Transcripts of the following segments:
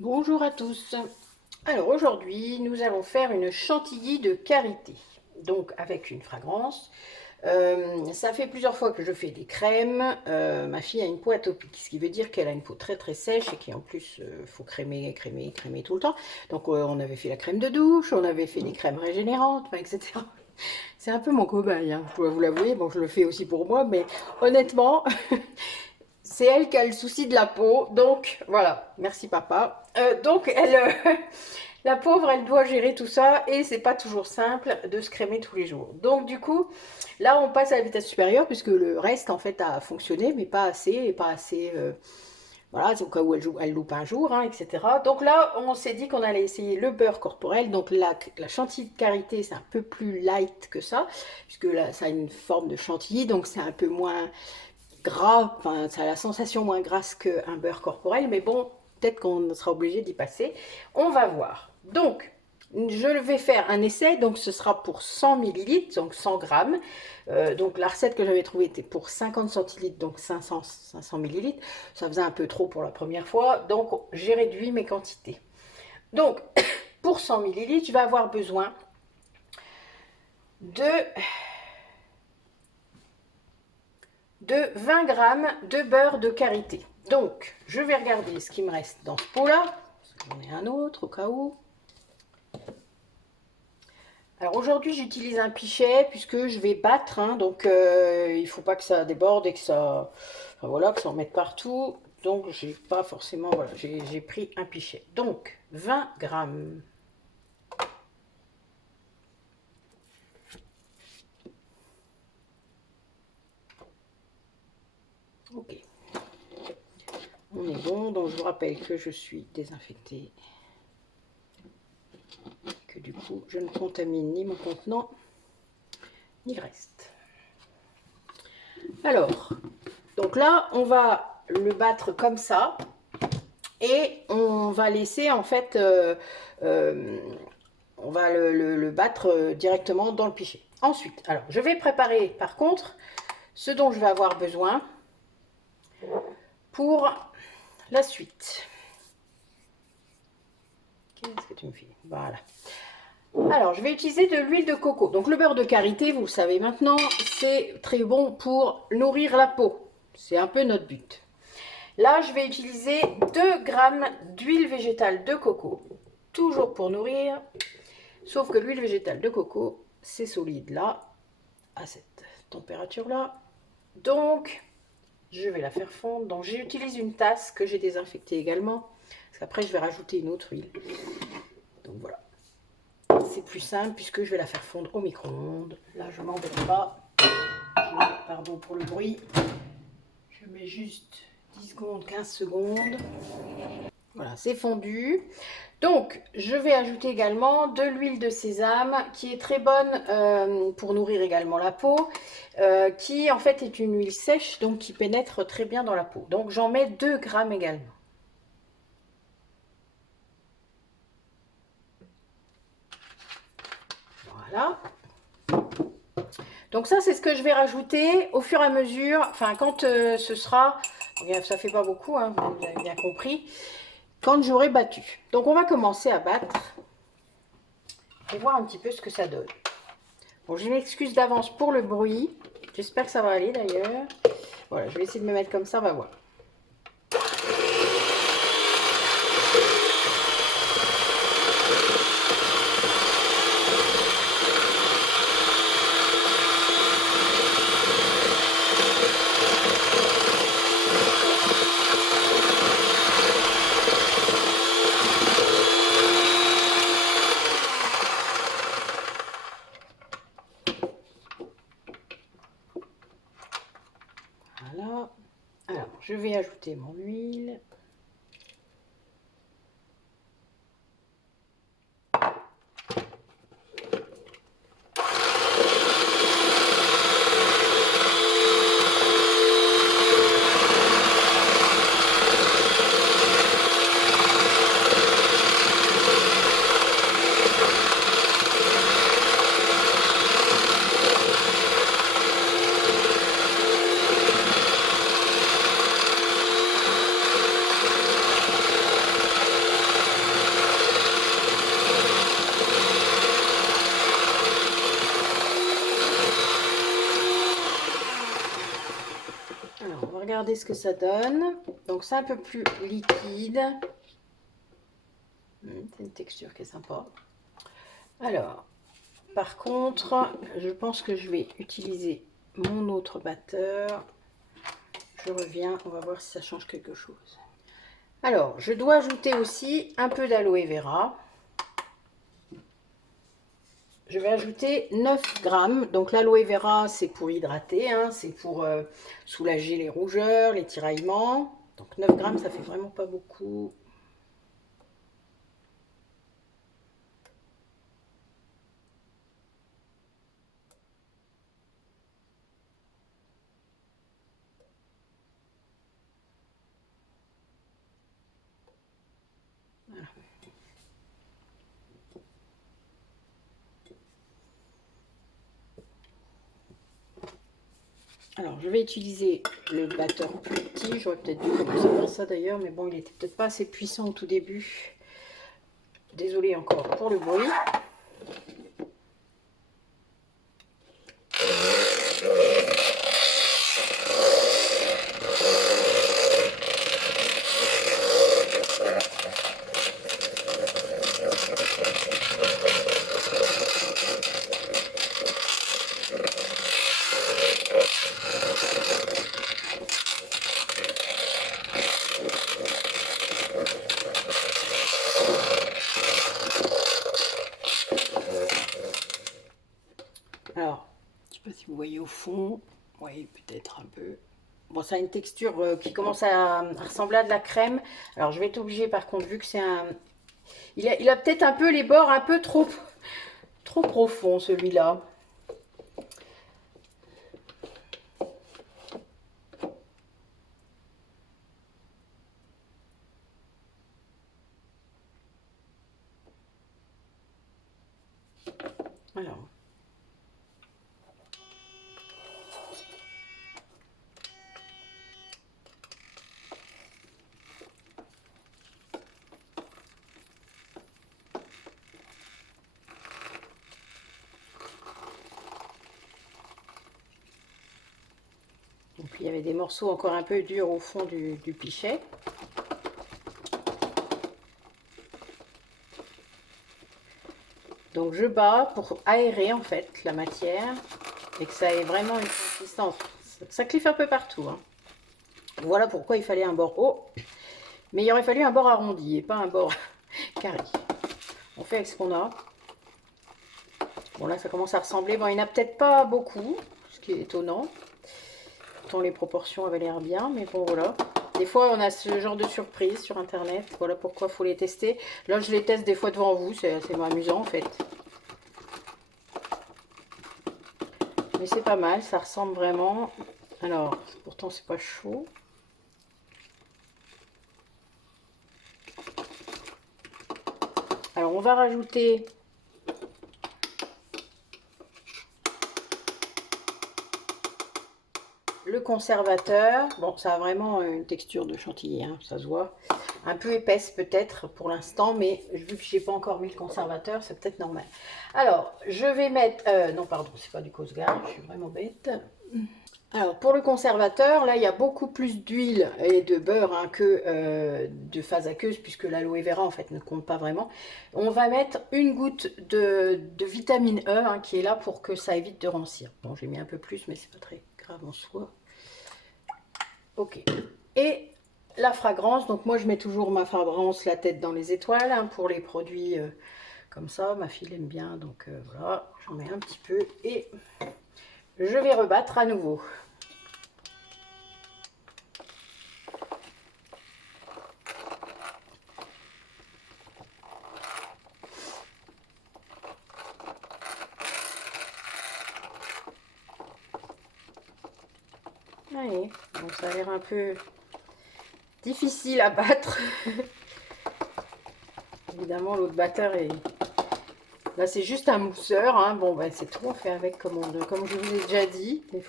Bonjour à tous. Alors aujourd'hui, nous allons faire une chantilly de karité, donc avec une fragrance. Ça fait plusieurs fois que je fais des crèmes. Ma fille a une peau atopique, ce qui veut dire qu'elle a une peau très très sèche et qu'en plus faut crémer, crémer, crémer tout le temps. Donc on avait fait la crème de douche, on avait fait des crèmes régénérantes, enfin, etc. C'est un peu mon cobaye, hein, je dois vous l'avouer. Bon, je le fais aussi pour moi, mais honnêtement, c'est elle qui a le souci de la peau, donc voilà, merci papa. Donc la pauvre, elle doit gérer tout ça et c'est pas toujours simple de se crémer tous les jours. Donc du coup, là on passe à la vitesse supérieure puisque le reste en fait a fonctionné, mais pas assez et pas assez. Voilà, c'est au cas où elle loupe un jour, hein, etc. Donc là, on s'est dit qu'on allait essayer le beurre corporel. Donc la chantilly de karité, c'est un peu plus light que ça, puisque là, ça a une forme de chantilly, donc c'est un peu moins gras, enfin, ça a la sensation moins grasse qu'un beurre corporel, mais bon, peut-être qu'on sera obligé d'y passer. On va voir. Donc, je vais faire un essai, donc ce sera pour 100 millilitres, donc 100 grammes. Donc la recette que j'avais trouvée était pour 50 centilitres, donc 500 millilitres. Ça faisait un peu trop pour la première fois, donc j'ai réduit mes quantités. Donc, pour 100 millilitres, je vais avoir besoin de 20 grammes de beurre de karité. Donc, je vais regarder ce qui me reste dans ce pot-là. J'en ai un autre au cas où. Alors aujourd'hui, j'utilise un pichet puisque je vais battre, hein, donc il ne faut pas que ça déborde et que ça, enfin, voilà, que ça en mette partout. Donc, j'ai pas forcément, voilà, j'ai pris un pichet. Donc, 20 grammes. Ok, on est bon. Donc, je vous rappelle que je suis désinfectée. Que du coup, je ne contamine ni mon contenant, ni le reste. Alors, donc là, on va le battre comme ça et on va laisser en fait, on va le battre directement dans le pichet. Ensuite, alors je vais préparer par contre ce dont je vais avoir besoin pour la suite. Qu'est-ce que tu me fais? Voilà. Alors, je vais utiliser de l'huile de coco. Donc, le beurre de karité, vous le savez maintenant, c'est très bon pour nourrir la peau. C'est un peu notre but. Là, je vais utiliser 2 grammes d'huile végétale de coco, toujours pour nourrir, sauf que l'huile végétale de coco, c'est solide là, à cette température-là. Donc, je vais la faire fondre. Donc, j'utilise une tasse que j'ai désinfectée également, parce qu'après, je vais rajouter une autre huile. Donc, voilà. C'est plus simple puisque je vais la faire fondre au micro-ondes. Là, je ne m'embête pas. Pardon pour le bruit. Je mets juste 10 secondes, 15 secondes. Voilà, c'est fondu. Donc, je vais ajouter également de l'huile de sésame qui est très bonne pour nourrir également la peau, qui en fait est une huile sèche, donc qui pénètre très bien dans la peau. Donc, j'en mets 2 grammes également. Voilà. Donc ça, c'est ce que je vais rajouter au fur et à mesure, enfin quand ce sera, ça fait pas beaucoup, hein, vous avez bien compris, quand j'aurai battu. Donc on va commencer à battre et voir un petit peu ce que ça donne. Bon, je m'excuse d'avance pour le bruit, j'espère que ça va aller d'ailleurs. Voilà, je vais essayer de me mettre comme ça, on va voir. Voilà. Alors, je vais ajouter mon huile. regarder ce que ça donne. Donc c'est un peu plus liquide. C'est une texture qui est sympa. Alors, par contre, je pense que je vais utiliser mon autre batteur. Je reviens, on va voir si ça change quelque chose. Alors, je dois ajouter aussi un peu d'aloe vera. Je vais ajouter 9 grammes. Donc l'aloe vera, c'est pour hydrater, hein, c'est pour soulager les rougeurs, les tiraillements. Donc 9 grammes, ça fait vraiment pas beaucoup. Voilà. Alors, je vais utiliser le batteur plus petit. J'aurais peut-être dû commencer par ça d'ailleurs, mais bon, il était peut-être pas assez puissant au tout début. Désolée encore pour le bruit. Alors, je ne sais pas si vous voyez au fond. Oui, peut-être un peu. Bon, ça a une texture qui commence à ressembler à de la crème. Alors, je vais être obligée, par contre, vu que c'est un... Il a peut-être un peu les bords un peu trop profonds, celui-là. Alors... Et puis il y avait des morceaux encore un peu durs au fond du pichet. Donc je bats pour aérer en fait la matière et que ça ait vraiment une consistance. Ça cliffe un peu partout, hein. Voilà pourquoi il fallait un bord haut. Mais il aurait fallu un bord arrondi et pas un bord carré. On fait avec ce qu'on a. Bon là ça commence à ressembler. Bon il n'y en a peut-être pas beaucoup, ce qui est étonnant. Pourtant les proportions avaient l'air bien, mais bon voilà. Des fois on a ce genre de surprise sur internet. Voilà pourquoi il faut les tester. Là je les teste des fois devant vous, c'est amusant en fait. Mais c'est pas mal, ça ressemble vraiment. Alors pourtant c'est pas chaud. Alors on va rajouter le conservateur. Bon, ça a vraiment une texture de chantilly, hein, ça se voit. Un peu épaisse peut-être pour l'instant, mais vu que j'ai pas encore mis le conservateur, c'est peut-être normal. Alors, je vais mettre... non, pardon, c'est pas du Cosgar, je suis vraiment bête. Alors, pour le conservateur, là, il y a beaucoup plus d'huile et de beurre hein, que de phase aqueuse, puisque l'aloe vera, en fait, ne compte pas vraiment. On va mettre une goutte de vitamine E, hein, qui est là pour que ça évite de rancir. Bon, j'ai mis un peu plus, mais c'est pas très grave en soi. Ok. Et la fragrance, donc moi, je mets toujours ma fragrance la tête dans les étoiles, hein, pour les produits comme ça. Ma fille aime bien, donc voilà, j'en mets un petit peu. Et je vais rebattre à nouveau. Allez, donc ça a l'air un peu difficile à battre. Évidemment, l'autre batteur est... Là, c'est juste un mousseur. Hein. Bon, ben, c'est tout. On fait avec comme je vous ai déjà dit. Des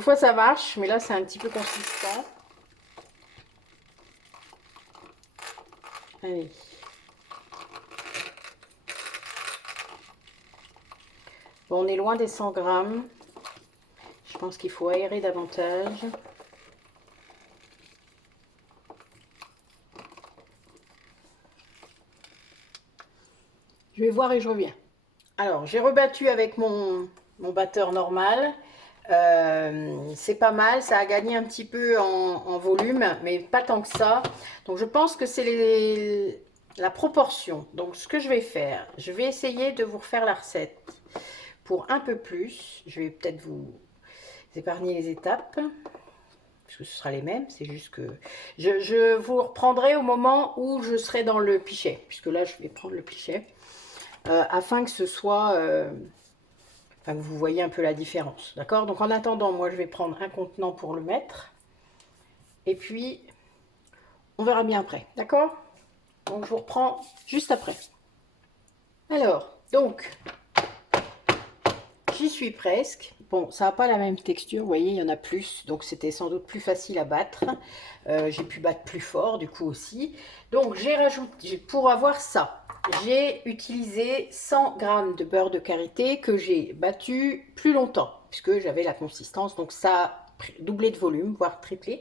fois, ça marche, mais là, c'est un petit peu consistant. Allez. Bon, on est loin des 100 grammes. Je pense qu'il faut aérer davantage. Je vais voir et je reviens. Alors, j'ai rebattu avec mon batteur normal. C'est pas mal, ça a gagné un petit peu en volume, mais pas tant que ça. Donc je pense que c'est la proportion. Donc ce que je vais faire, je vais essayer de vous refaire la recette pour un peu plus. Je vais peut-être vous épargner les étapes, parce que ce sera les mêmes. C'est juste que je vous reprendrai au moment où je serai dans le pichet, puisque là je vais prendre le pichet, afin que ce soit... enfin, que vous voyez un peu la différence, d'accord? Donc en attendant, moi je vais prendre un contenant pour le mettre. Et puis, on verra bien après, d'accord? Donc je vous reprends juste après. Alors, donc, j'y suis presque. Bon, ça n'a pas la même texture, vous voyez, il y en a plus. Donc c'était sans doute plus facile à battre. J'ai pu battre plus fort du coup aussi. Donc j'ai rajouté, pour avoir ça, j'ai utilisé 100 g de beurre de karité que j'ai battu plus longtemps, puisque j'avais la consistance. Donc ça a doublé de volume, voire triplé.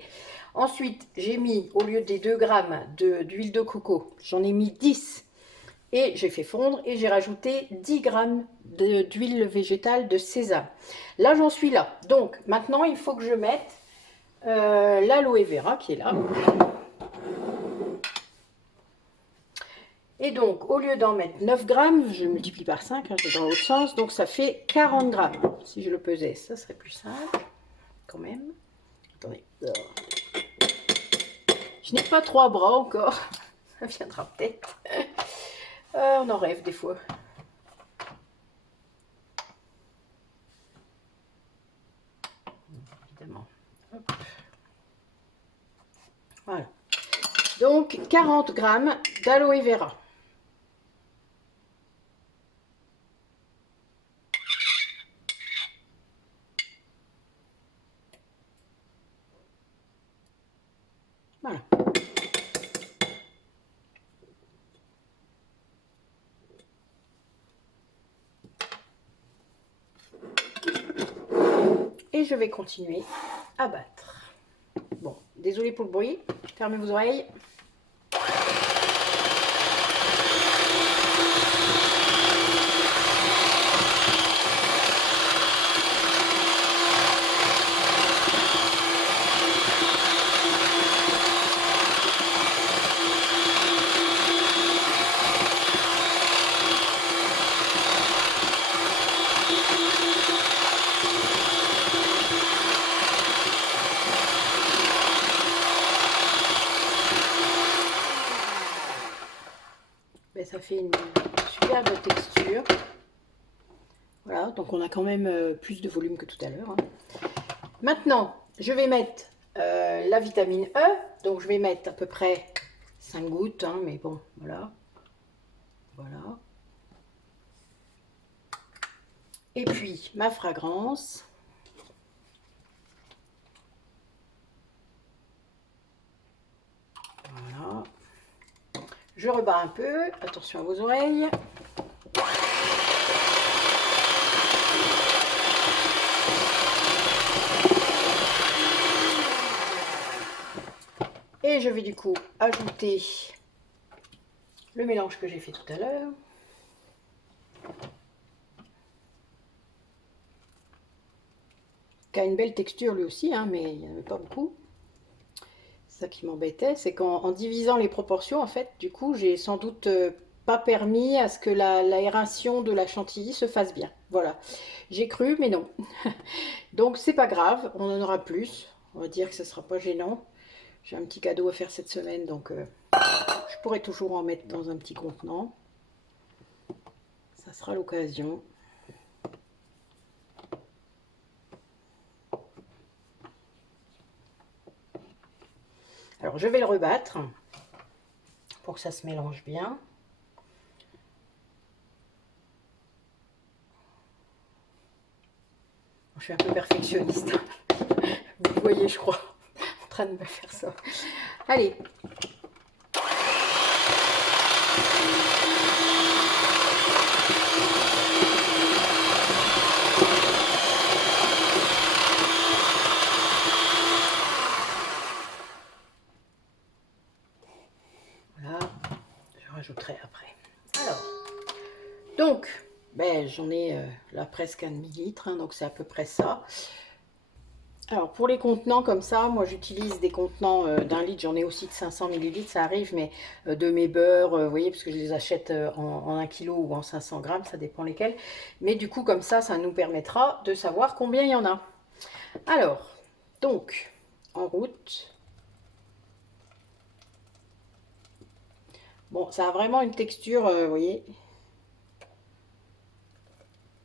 Ensuite, j'ai mis, au lieu des 2 g d'huile de coco, j'en ai mis 10. Et j'ai fait fondre et j'ai rajouté 10 g d'huile végétale de sésame. Là, j'en suis là. Donc, maintenant, il faut que je mette l'aloe vera qui est là. Et donc, au lieu d'en mettre 9 grammes, je multiplie par 5, hein, je vais dans l'autre sens, donc ça fait 40 grammes. Si je le pesais, ça serait plus simple, quand même. Attendez. Je n'ai pas 3 bras encore, ça viendra peut-être. On en rêve des fois. Évidemment. Hop. Voilà. Donc, 40 grammes d'aloe vera. Voilà. Et je vais continuer à battre. Bon, désolé pour le bruit. Fermez vos oreilles. Ben, ça fait une superbe texture. Voilà, donc on a quand même plus de volume que tout à l'heure. Hein. Maintenant, je vais mettre la vitamine E. Donc je vais mettre à peu près 5 gouttes, hein, mais bon, voilà. Voilà. Et puis ma fragrance. Voilà. Je rebats un peu. Attention à vos oreilles. Et je vais du coup ajouter le mélange que j'ai fait tout à l'heure. Qui a une belle texture lui aussi, hein, mais il n'y en avait pas beaucoup. C'est ça qui m'embêtait, c'est qu'en divisant les proportions, en fait, du coup, j'ai sans doute pas permis à ce que l'aération de la chantilly se fasse bien. Voilà, j'ai cru, mais non. Donc c'est pas grave, on en aura plus. On va dire que ce sera pas gênant. J'ai un petit cadeau à faire cette semaine, donc je pourrais toujours en mettre dans un petit contenant. Ça sera l'occasion. Alors je vais le rebattre pour que ça se mélange bien. Je suis un peu perfectionniste. Vous voyez, je crois, en train de me faire ça. Allez. Voilà, je rajouterai après. Alors, Donc, ben, j'en ai là presque un demi-litre, hein, donc c'est à peu près ça. Alors pour les contenants comme ça, moi j'utilise des contenants d'1 litre, j'en ai aussi de 500 millilitres, ça arrive, mais de mes beurres, vous voyez, parce que je les achète en 1 kg ou en 500 grammes, ça dépend lesquels. Mais du coup comme ça nous permettra de savoir combien il y en a. Alors, donc, en route. Bon, ça a vraiment une texture, vous voyez,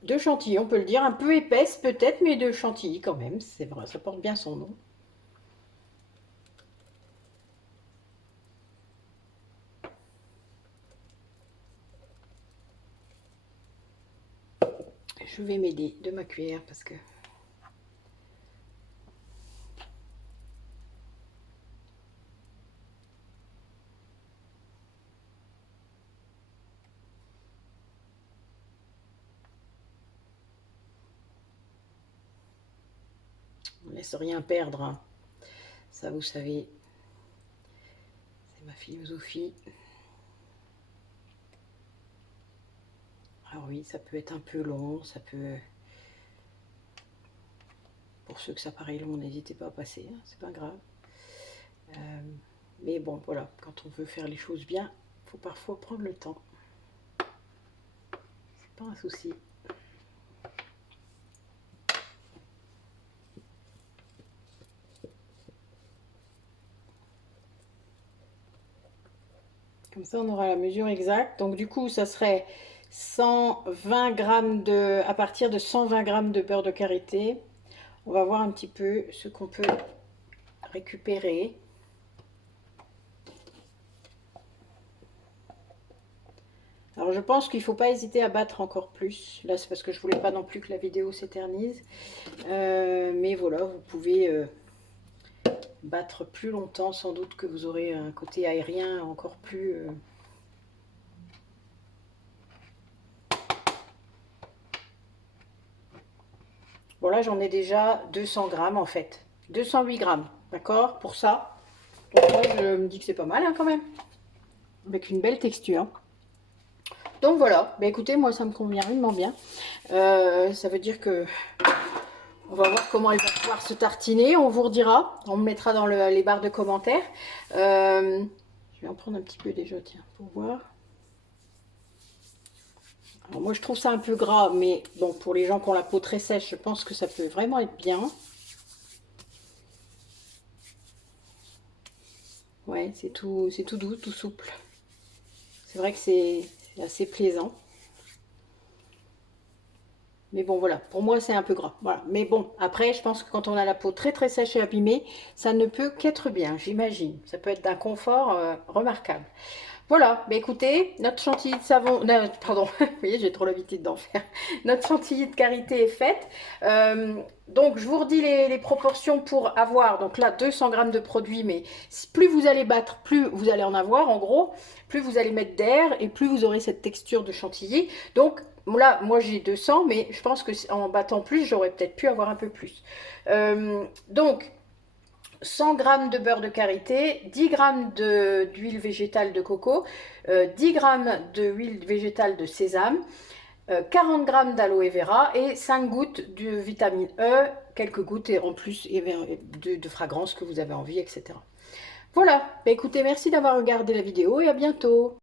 de chantilly, on peut le dire, un peu épaisse peut-être, mais de chantilly quand même, c'est vrai, ça porte bien son nom. Je vais m'aider de ma cuillère parce que... On ne laisse rien perdre, hein. Ça, vous savez, c'est ma philosophie. Alors oui, ça peut être un peu long, ça peut... Pour ceux que ça paraît long, n'hésitez pas à passer, hein, c'est pas grave. Mais bon, voilà, quand on veut faire les choses bien, il faut parfois prendre le temps. C'est pas un souci. Comme ça, on aura la mesure exacte. Donc du coup, ça serait 120 grammes de... à partir de 120 grammes de beurre de karité. On va voir un petit peu ce qu'on peut récupérer. Alors je pense qu'il ne faut pas hésiter à battre encore plus. Là c'est parce que je voulais pas non plus que la vidéo s'éternise. Mais voilà, vous pouvez battre plus longtemps. Sans doute que vous aurez un côté aérien encore plus... Bon là j'en ai déjà 200 grammes en fait. 208 grammes, d'accord, pour ça. Donc moi je me dis que c'est pas mal hein, quand même. Avec une belle texture. Donc voilà, bah écoutez, moi ça me convient vraiment bien. Ça veut dire que on va voir comment elle va pouvoir se tartiner. On vous redira, on me mettra dans les barres de commentaires. Je vais en prendre un petit peu déjà, tiens, pour voir. Alors moi je trouve ça un peu gras, mais bon, pour les gens qui ont la peau très sèche, je pense que ça peut vraiment être bien. Ouais, c'est tout doux, tout souple. C'est vrai que c'est assez plaisant. Mais bon, voilà, pour moi, c'est un peu gras. Voilà. Mais bon, après, je pense que quand on a la peau très très sèche et abîmée, ça ne peut qu'être bien, j'imagine. Ça peut être d'un confort remarquable. Voilà, bah écoutez, notre chantilly de savon, pardon, vous voyez, j'ai trop l'habitude d'en faire. Notre chantilly de karité est faite. Donc, je vous redis les proportions pour avoir, donc là, 200 grammes de produit, mais plus vous allez battre, plus vous allez en avoir, en gros, plus vous allez mettre d'air et plus vous aurez cette texture de chantilly. Donc, là, moi j'ai 200, mais je pense que en battant plus, j'aurais peut-être pu avoir un peu plus. Donc, 100 g de beurre de karité, 10 g d'huile végétale de coco, 10 g d'huile végétale de sésame, 40 g d'aloe vera et 5 gouttes de vitamine E, quelques gouttes et en plus de fragrance que vous avez envie, etc. Voilà, bah écoutez, merci d'avoir regardé la vidéo et à bientôt.